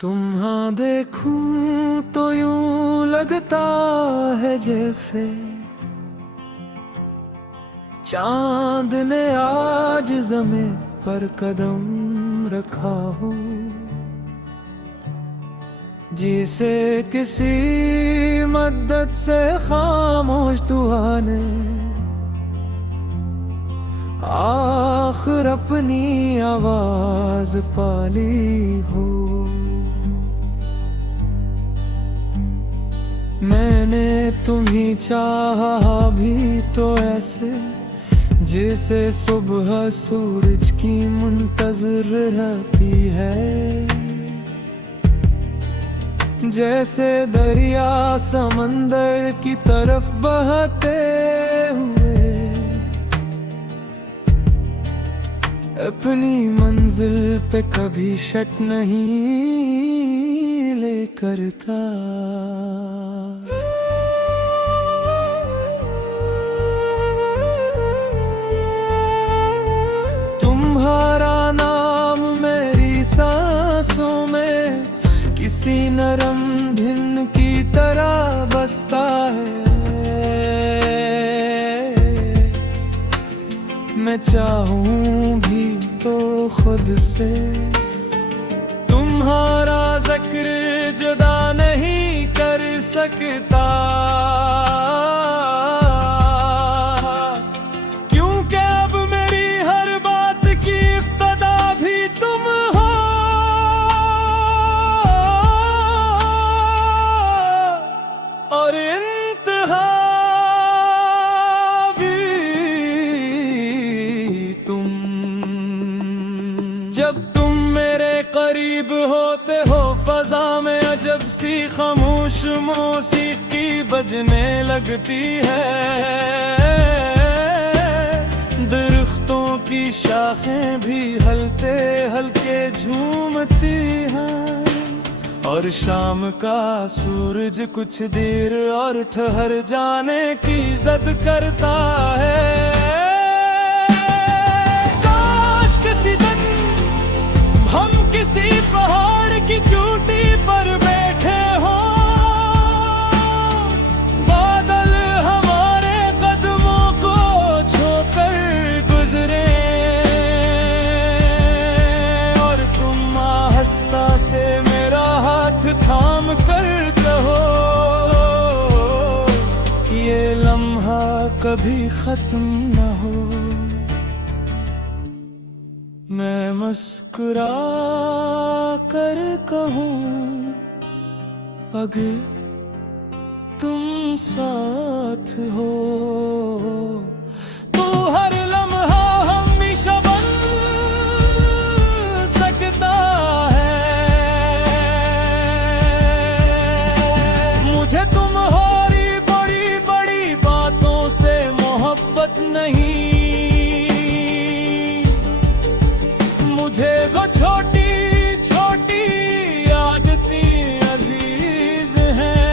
तुम्हां देखूं तो यूं लगता है जैसे चांद ने आज ज़मीं पर कदम रखा हो, जिसे किसी मद्दत से खामोश दुआ ने आखिर अपनी आवाज पाली हो। मैंने तुम्ही चाहा भी तो ऐसे जिसे सुबह सूरज की मुंतज़िर रहती है, जैसे दरिया समंदर की तरफ बहते हुए अपनी मंजिल पे कभी शक नहीं ले करता। तुम्हारा नाम मेरी सांसों में किसी नरम धिन की तरह बसता है। मैं चाहूं भी तो खुद से तुम्हारा जिक्र जुदा नहीं कर सकता, क्योंकि अब मेरी हर बात की इब्तिदा भी तुम हो और इंतहा भी तुम। जब तुम मेरे करीब होते हो फजा में अजब सी खामोश मौसीकी बजने लगती है। दरख्तों की शाखें भी हल्के हल्के झूमती हैं और शाम का सूरज कुछ देर और ठहर जाने की जिद करता है। काश किसी दिन हम किसी पहाड़ की चोटी पर बैठे हो, बादल हमारे कदमों को छोकर गुजरे और तुम आहिस्ता से मेरा हाथ थाम कर कहो, ये लम्हा कभी खत्म न हो। मैं मुस्कुरा कर कहूँ अगर तुम साथ हो तो हर लम्हा हमेशा बन सकता है। मुझे तुम्हारी बड़ी बड़ी बातों से मोहब्बत नहीं, मुझे वो छोटी छोटी आदतें अजीज हैं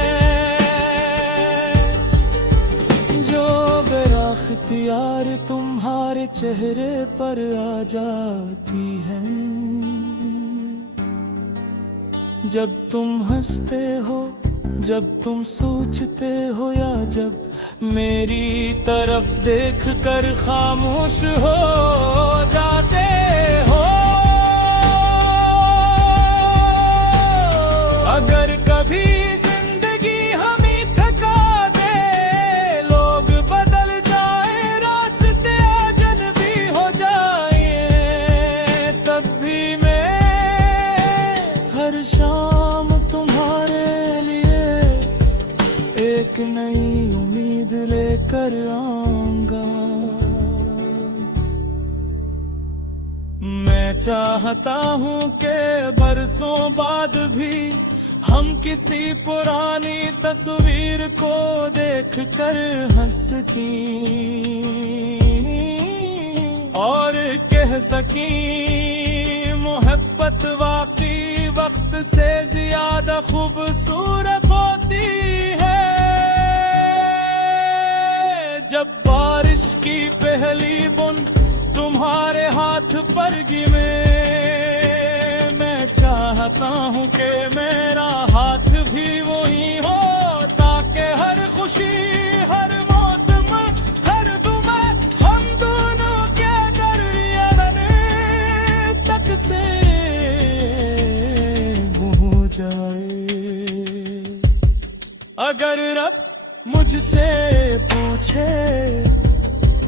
जो बेराख्तियार तुम्हारे चेहरे पर आ जाती हैं। जब तुम हंसते हो, जब तुम सोचते हो या जब मेरी तरफ देख कर खामोश हो जाते हो। अगर कभी जिंदगी हमें थका दे, लोग बदल जाए, रास्ते अजनबी हो जाए, तब भी मैं हर शाम तुम्हारे लिए एक नई उम्मीद लेकर आऊंगा। मैं चाहता हूँ कि बरसों बाद भी हम किसी पुरानी तस्वीर को देखकर हंस सकें और कह सकें मोहब्बत वाकई वक्त से ज्यादा खूबसूरत होती है। जब बारिश की पहली बूंद तुम्हारे हाथ पर गिरे, मैं चाहता चाहता हूँ कि मेरा हाथ भी वही हो, ताकि हर खुशी हर मौसम हर दुआ हम दोनों के दरमियान तक से हो जाए। अगर रब मुझसे पूछे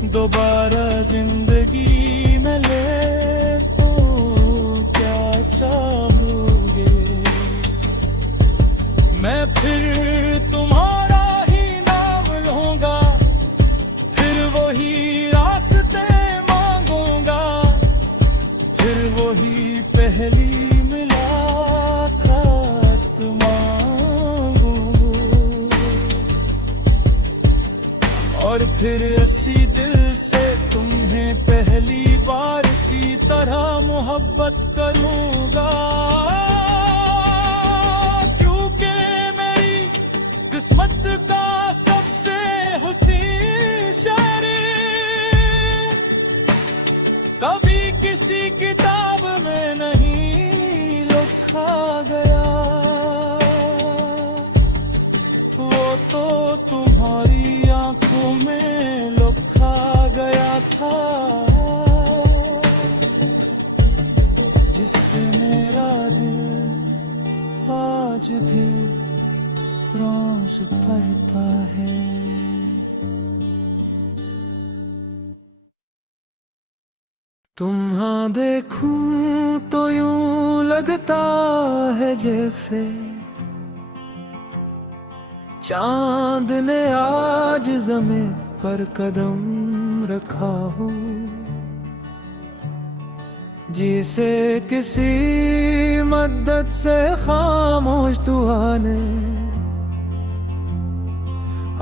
दोबारा जिंदगी में ले तो क्या चाहोगे, मैं फिर तुम्हारा ही नाम लूंगा, फिर वही रास्ते मांगूंगा, फिर वही पहली मुलाकात मांगूंगा, और फिर इसी दिल से तुम्हें पहली बार की तरह मोहब्बत करूंगा, क्योंकि मेरी किस्मत का सबसे हसीन शायरी कभी किसी किताब में नहीं लिखा गया, वो तो तुम्हारी आंखों में लिखा गया था, जिससे मेरा दिल आज भी फ्रांस पढ़ता है। तुम्हां देखूं तो यूं लगता है जैसे चांद ने आज ज़मीं पर कदम रखा हो, जिसे किसी मद्दत से खामोश दुआ ने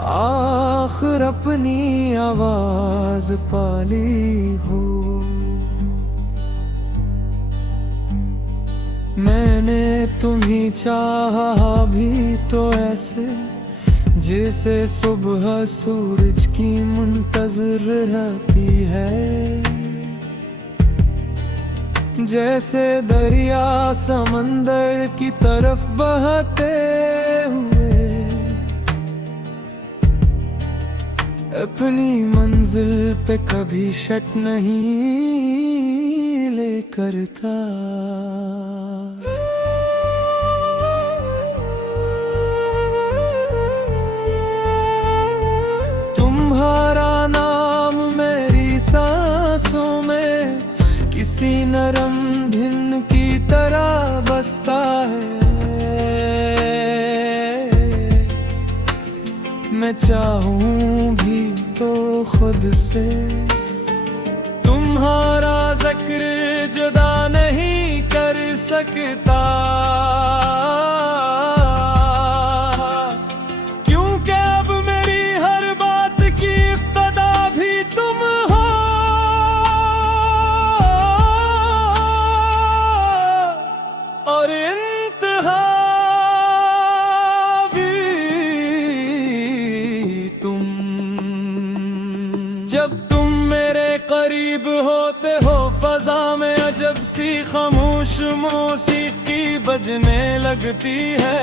आखिर अपनी आवाज पाली हो। मैंने तुम्हीं चाहा भी तो ऐसे जिसे सुबह सूरज की मुंतज़िर रहती है, जैसे दरिया समंदर की तरफ बहते हुए अपनी मंजिल पे कभी शक नहीं लेकर था। तुम्हारा नाम मेरी सांसों में किसी नरम धिन की तरह बसता है, मैं चाहूं भी तो खुद से तुम्हारा जिक्र जुदा नहीं कर सकता, क्योंकि अब मेरी हर बात की इब्तिदा भी तुम हो, और इंतहा भी तुम। जब तुम मेरे करीब होते हो फजा में अजब सी खामोश मौसीकी बजने लगती है,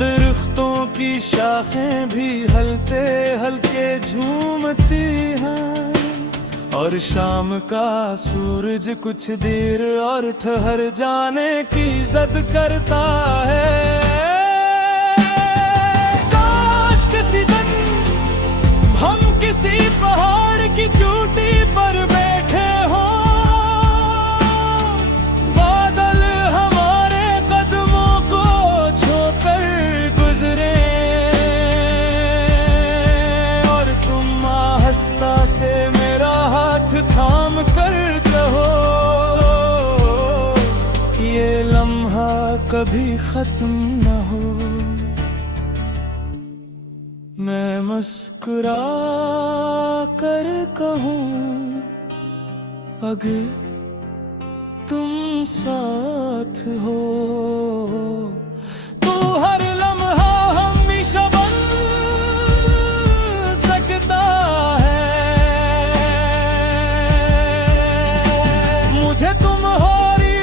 दरख्तों की शाखें भी हल्के हल्के झूमती हैं, और शाम का सूरज कुछ देर और ठहर जाने की जिद करता है। काश किसी दिन हम किसी पहाड़ की चोटी पर बैठे हों, बादल हमारे कदमों को छूकर गुजरे, और तुम आहिस्ता से मेरा हाथ थाम कर कहो ये लम्हा कभी खत्म न हो। मैं मुस्कुरा कर कहूँ अगर तुम साथ हो तो हर लम्हा हमेशा बन सकता है। मुझे तुम हो रही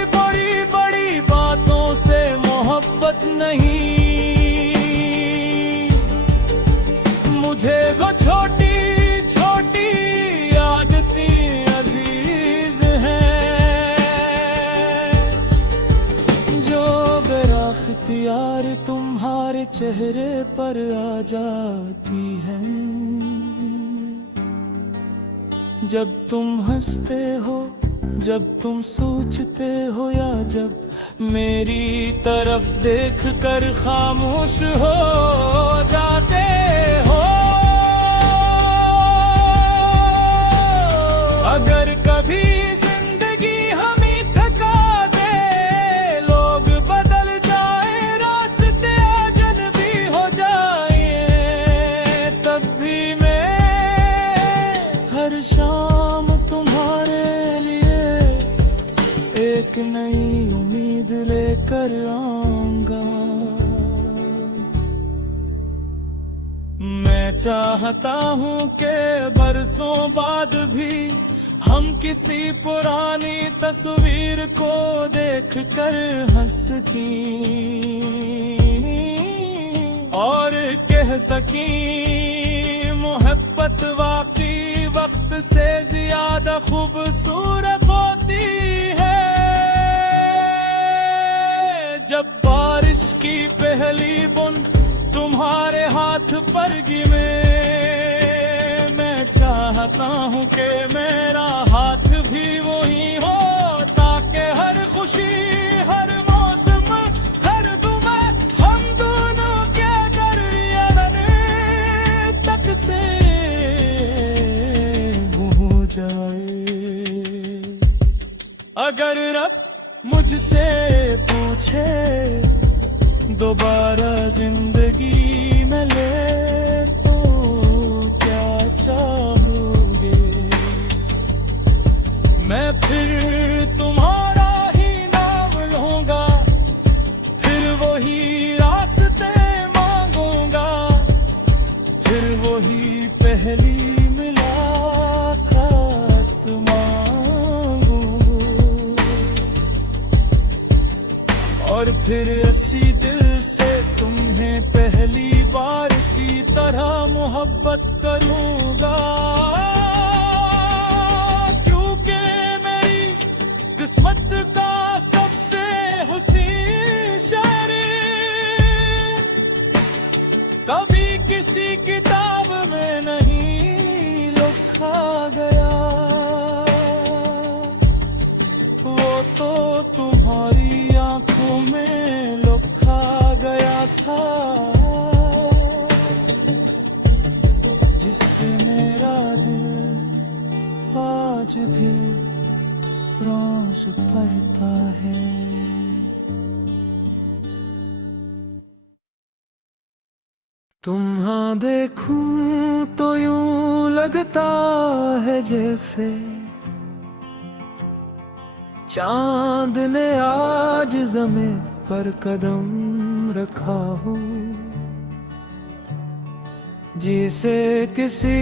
बार तुम्हारे चेहरे पर आ जाती है। जब तुम हंसते हो, जब तुम सोचते हो, या जब मेरी तरफ देख कर खामोश हो जाते हो। अगर कभी जिंदगी हमें थका दे, लोग बदल जाए, रास्ते अजनबी हो जाए, तब भी मैं हर शाम तुम्हारे लिए एक नई उम्मीद लेकर आऊंगा। मैं चाहता हूँ कि बरसों बाद भी हम किसी पुरानी तस्वीर को देखकर हंस सकें और कह सकें मोहब्बत वाकई वक्त से ज्यादा खूबसूरत होती है। जब बारिश की पहली बूंद तुम्हारे हाथ पर गिरे, मैं चाहता हूँ कि मेरा हाथ भी वही हो, ताकि हर खुशी, हर मौसम, हर दुआ हम दोनों के दरमियान तक से हो जाए। अगर रब मुझसे पूछे दोबारा जिंदगी में ले, तो क्या चाहोगे? मैं फिर तुम्हारा ही नाम लूंगा, फिर वही रास्ते मांगूंगा, फिर वही पहली मुलाकात मांगूंगा, और फिर इसी दिल से तुम्हें पहली बार की तरह मोहब्बत करूंगा। क्योंकि मेरी किस्मत का सबसे हुस्न शायरी कभी किसी किताब में नहीं लिखा गया, वो तो तुम्हारी आंखों में लिखा गया था, जिससे मेरा दिल आज भी फ्रांस पढ़ता है। तुम्हां देखूं तो यूं लगता है जैसे चांद ने आज ज़मीं पर कदम रखा हो, जिसे किसी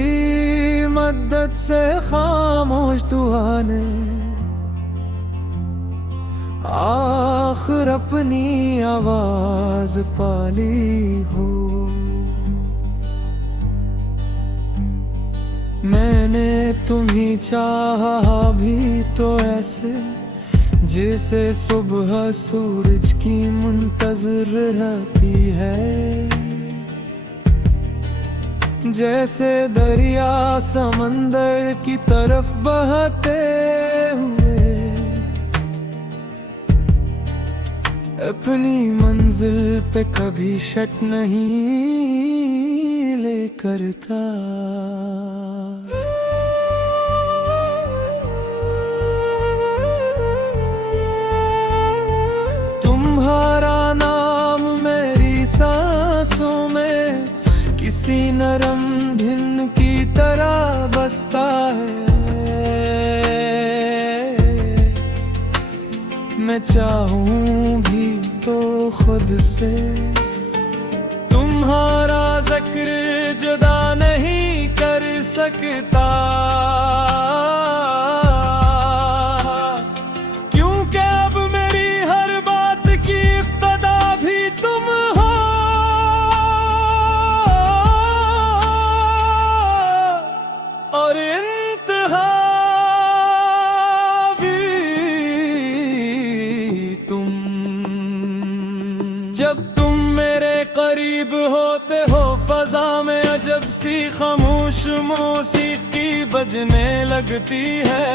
मद्दत से खामोश दुआ ने आखिर अपनी आवाज पाली हो। मैंने तुम्हीं चाहा भी तो ऐसे, जिसे सुबह सूरज की मुंतज़िर रहती है, जैसे दरिया समंदर की तरफ बहते हुए अपनी मंजिल पे कभी शक नहीं लेकर था। तुम्हारा नाम मेरी सांसों में किसी नरम धिन की तरह बसता है। मैं चाहूं भी तो खुद से तुम्हारा जिक्र जुदा नहीं कर सकता, क्योंकि अब मेरी हर बात की इब्तिदा भी तुम हो, और इंतहा भी तुम। जब तुम करीब होते हो फजा में अजब सी खामोश मौसीकी बजने लगती है।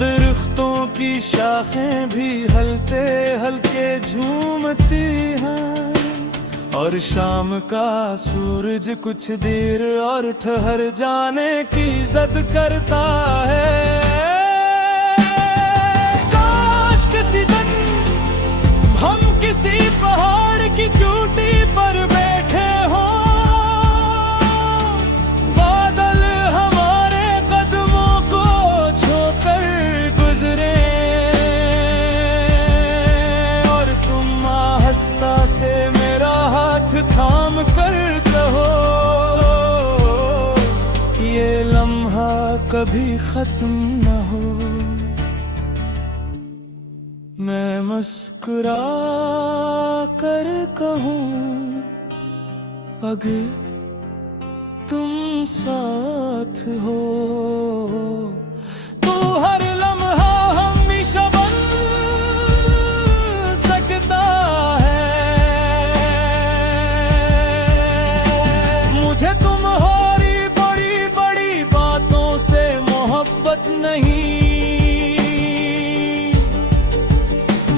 दरख्तों की शाखें भी हल्के हल्के झूमती हैं और शाम का सूरज कुछ देर और ठहर जाने की जिद करता है। काश किसी दिन हम किसी पहाड़ की चोटी पर बैठे हो, बादल हमारे कदमों को छूकर गुजरे और तुम आहिस्ता से मेरा हाथ थाम कर कहो, ये लम्हा कभी खत्म न हो। मैं मुस्कुरा कर कहूँ अगर तुम साथ हो, तो हर लम्हा हमेशा बन सकता है। मुझे तुम्हारी बड़ी बड़ी बातों से मोहब्बत नहीं,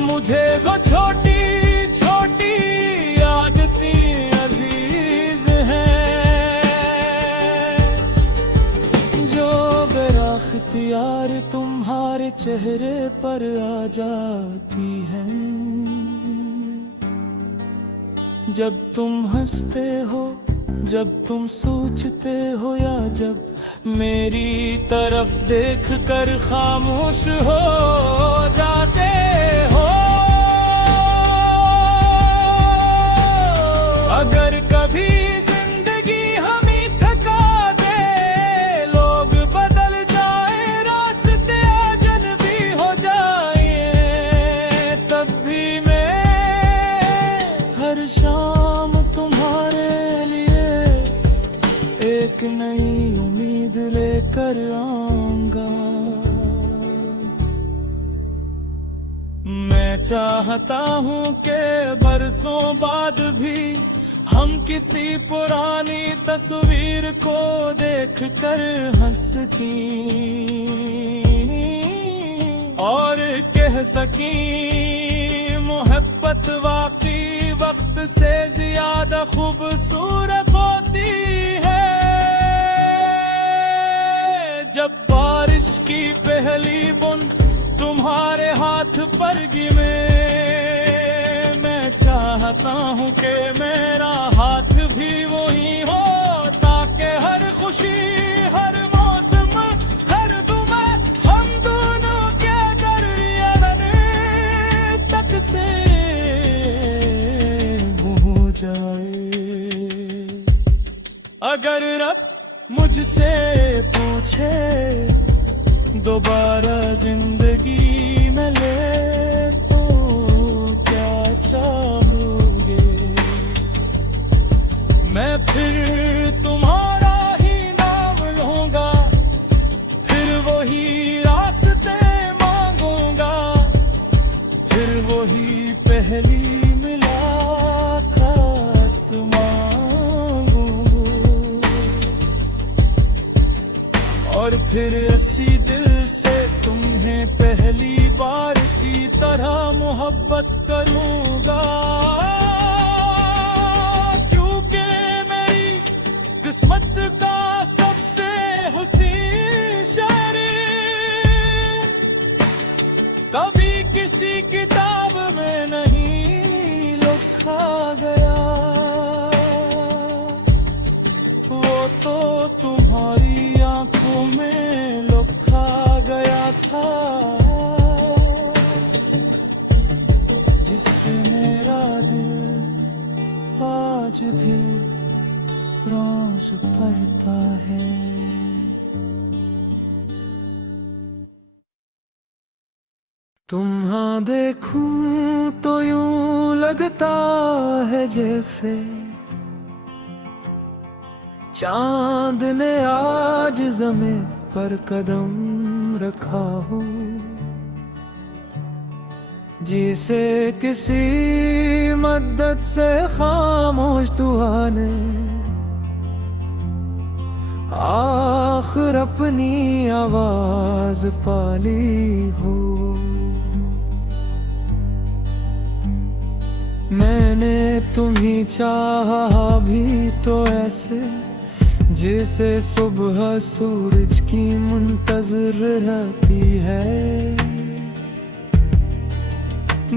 मुझे वो छोटी छोटी आदतें अजीज हैं जो बेराख्तियार तुम्हारे चेहरे पर आ जाती हैं। जब तुम हंसते हो, जब तुम सोचते हो या जब मेरी तरफ देख कर खामोश हो जाते हो। अगर कभी जिंदगी हमें थका दे, लोग बदल जाए, रास्ते अजनबी हो जाए, तब भी मैं हर शाम तुम्हारे लिए एक नई उम्मीद लेकर आऊंगा। मैं चाहता हूँ कि बरसों बाद भी हम किसी पुरानी तस्वीर को देखकर हंस सकें और कह सकें मोहब्बत वाकई वक्त से ज्यादा खूबसूरत होती है। जब बारिश की पहली बूंद तुम्हारे हाथ पर गिरे, मैं चाहता हूँ कि मेरा हाथ भी वही हो, ताकि हर खुशी, हर मौसम, हर दुआ हम दोनों के दरमियान तक से हो जाए। अगर रब मुझसे पूछे दोबारा जिंदगी में ले तो क्या चाहोगे, मैं फिर तुम्हारा ही नाम लूंगा, फिर वही रास्ते मांगूंगा, फिर वही पहली मुलाकात मांगूंगा और फिर इसी दिल से तुम्हें पहली बार की तरह मोहब्बत करूंगा। क्योंकि मेरी किस्मत का सबसे हसीन शायरी कभी किसी किताब में नहीं लिखा गया, वो तो तुम्हारी आंखों में लिखा गया था, जिससे मेरा दिल आज भी फ्रांस पढ़ता है। तुम्हां देखूं तो यूं लगता है जैसे चांद ने आज ज़मीं पर कदम रखा हो। जिसे किसी मद्दत से खामोश दुआ ने आखिर अपनी आवाज पाली हो। मैंने तुम्हें चाहा भी तो ऐसे जैसे सुबह सूरज की मुंतज़िर रहती है,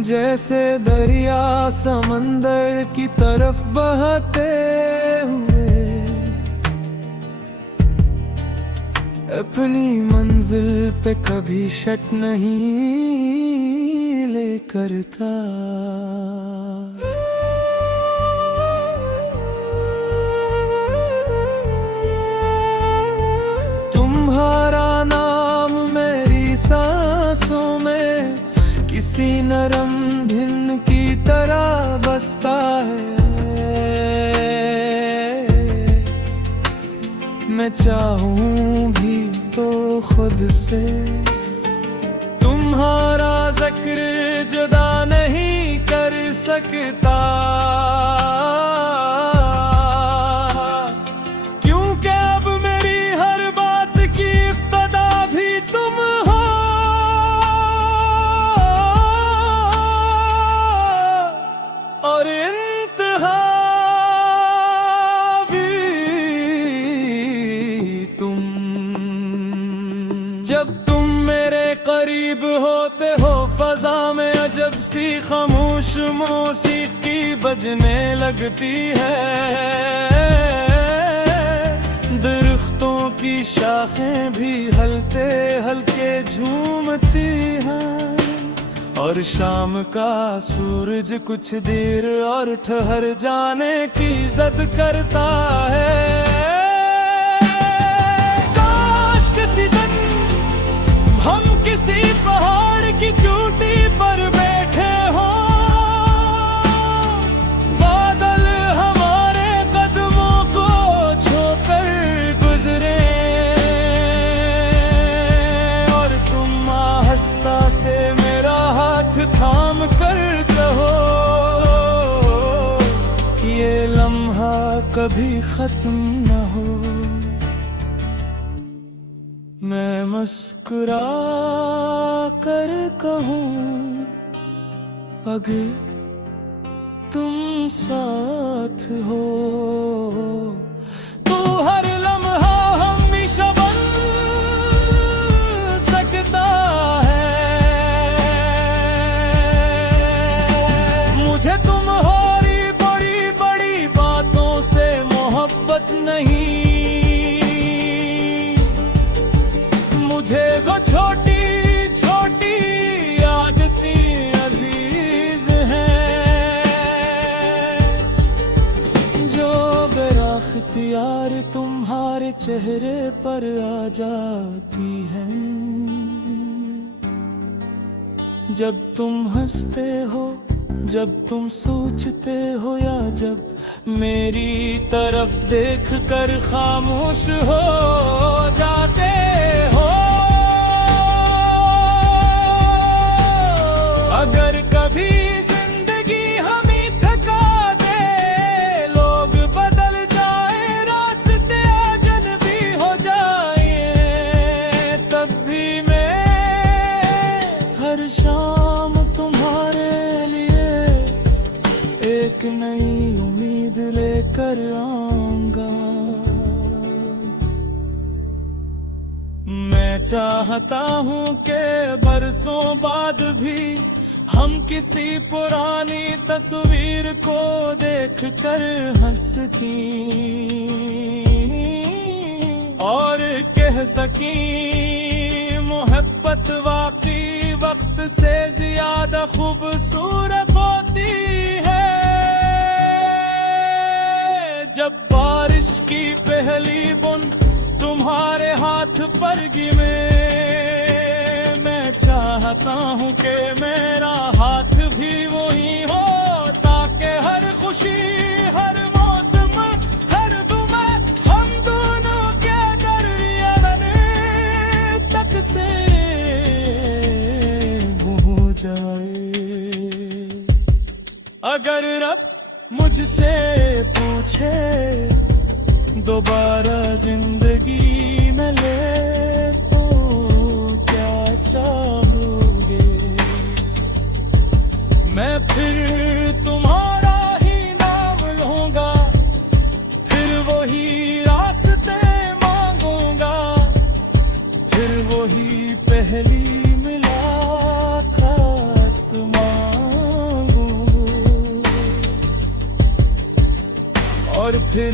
जैसे दरिया समंदर की तरफ बहते हुए अपनी मंजिल पे कभी शक नहीं ले करता। तुम्हारा नाम मेरी सांसों में किसी नरम धिन की तरह बसता है। मैं चाहूं भी तो खुद से तुम्हारा जिक्र जुदा नहीं कर सकता, क्योंकि अब मेरी हर बात की इब्तिदा भी तुम हो और इंतहा भी तुम। जब तुम मेरे करीब होते हो फजा में अजब सी खामोश मौसीकी बजने लगती है। दरख्तों की शाखें भी हलते हल्के झूमती हैं और शाम का सूरज कुछ देर और ठहर जाने की जिद करता है। काश किसी दिन हम किसी पहाड़ की चोटी पर बैठे हो, बादल हमारे कदमों को छूकर गुजरे और तुम आहिस्ता से मेरा हाथ थाम कर कहो ये लम्हा कभी खत्म न हो। मैं मुस्कुरा कर कहूँ अगर तुम साथ हो तो हर लम्हा हमेशा बन सकता है। मुझे तुम्हारी बड़ी बड़ी बातों से मोहब्बत नहीं, मुझे वो छोटी छोटी आदतें अजीज हैं जो बेराख्तियार तुम्हारे चेहरे पर आ जाती हैं। जब तुम हंसते हो, जब तुम सोचते हो या जब मेरी तरफ देख कर खामोश हो जाते हो। अगर कभी जिंदगी हमें थका दे, लोग बदल जाए, रास्ते अजनबी हो जाए, तब भी मैं हर शाम तुम्हारे लिए एक नई उम्मीद लेकर आऊंगा। मैं चाहता हूँ कि बरसों बाद भी हम किसी पुरानी तस्वीर को देख कर हंस सकें और कह सकें मोहब्बत वाकई वक्त से ज्यादा खूबसूरत होती है। जब बारिश की पहली बूंद तुम्हारे हाथ पर गिरे, मैं चाहता हूँ कि मेरा हाथ भी वही हो, ताकि हर खुशी, हर मौसम, हर दुआ हम दोनों के दरमियान तक से हो जाए। अगर रब मुझसे पूछे दोबारा जिंदगी में ले तो क्या चाहोगे, मैं फिर तुम्हारा ही नाम लूंगा, फिर वही रास्ते मांगूंगा, फिर वही पहली मुलाकात मांगू और फिर